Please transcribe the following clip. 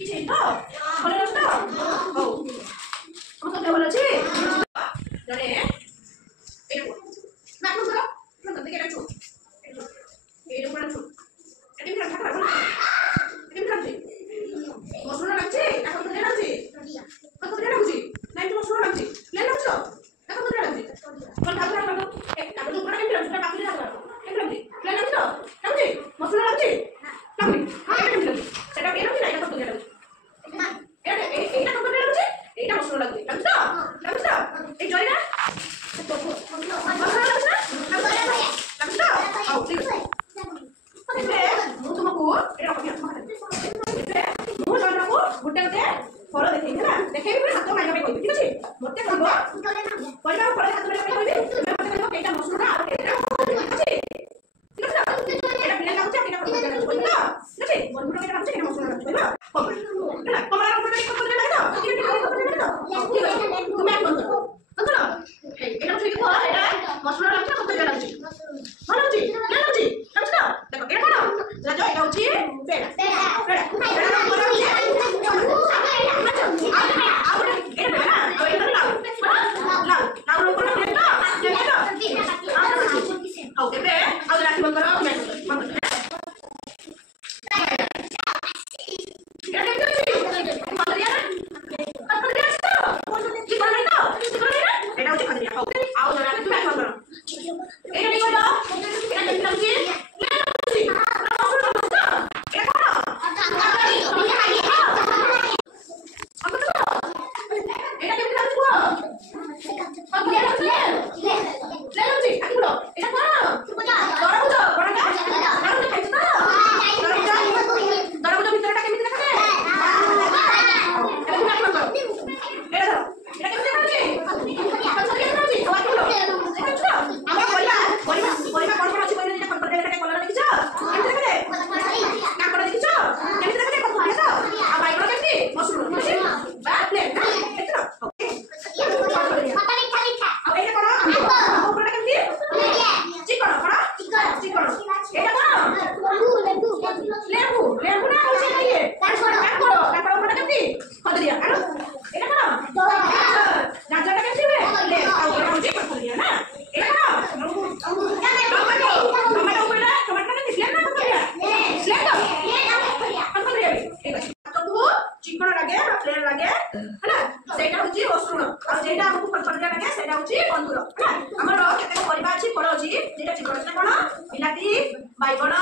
କିଛି ହେଇନି ତ? ଭଲ ଅଛି ତ? ହଉ ସମସ୍ତଙ୍କ ଦେହ ଭଲ ଅଛି? ଜଣେ ଏଇଟା ନା ଆପଣ ଧର ଦେଖି ଏଇଟା ଛୁ ଏଇଟା କଣ ଛୁ ଏଠି ବି ରାଖା ଭଲ ଏଠି ବି ରାଖି ମସଲା ଲାଗୁଛି ନା କଣ ଭଲ ଲାଗୁଛି? କଣ ଭଲ ଲାଗୁଛି? ନା ଏଠି ମସଲା ଲାଗୁଛି? ଲେ ଲାଗୁଛି ତ? ନା କଣ ଭଲ ଲାଗୁଛି? କଣ ଖାଇବା ଖାଇବା ଏ ତାକୁ ଯୋଉ କେମିତି ଲାଗୁଛି? ତା ପାଖରେ ଯାଉ କେମିତି ଲାଗୁଛି? ଲେ ଲାଗୁଛି ତ? ଲାଗୁଛି? ମସଲା ଲାଗୁଛି? ଲାଗୁନି? ହଁ ଏଇଟା କେମିତି ଲାଗୁଛି? ସେଟା ଏଇଟା ଲାଗୁଛି ନା ଏଇଟା କଣ ଭଲ ଲାଗୁଛି? এইটা কত টাকা লাগছে এইটা মশলা লাগবে লাগছে লাগছে এই জয়না মশলা লাগছে লাগছে আও ঠিক আছে ଏବେ ମୁଁ ତୁମକୁ ଏଇଟା କପି ଏବେ ମୁଁ ଜଣକୁ ଗୋଟେ ଗୋଟେ ଫଳ ଦେଖେଇବି ହେଲା ଦେଖେଇବି ପୁଣି ହାତ ମାରିବା ପାଇଁ କହିବି ଠିକ ଅଛି ମତେ କହିବ ପରିବା ଫଳ ହାତ ମାରିବା ପାଇଁ କହିବି ତୁମେ ମତେ କହିବ କେଇଟା ମସଲା ଆଉ କେଇଟା ଠିକ ଅଛି ଠିକ ଅଛି ଏଇଟା ପିଲା ଲାଗୁଛି କେଇଟା କଣ ଲାଗୁଛି କହିବ ତ ଠିକ ଅଛି ବନ୍ଧୁଟା କେଇଟା ଲାଗୁଛି କେଇଟା ମସଲା ଲାଗୁଛି କହିବ ହେଲା କମଳା କମଳା କେଇଟା କଣ ଲାଗୁଛି তুমি এক বন্ধু বন্ধু এটা ঠিক তো এটা মশলা লাগছে কত টাকা লাগছে ভালো লাগছে না লাগছে লাগছে না দেখো এটা কোন রাজা এটা হচ্ছে পেড়া পেড়া পেড়া পেড়া কোন লাগছে बिलाती बैगण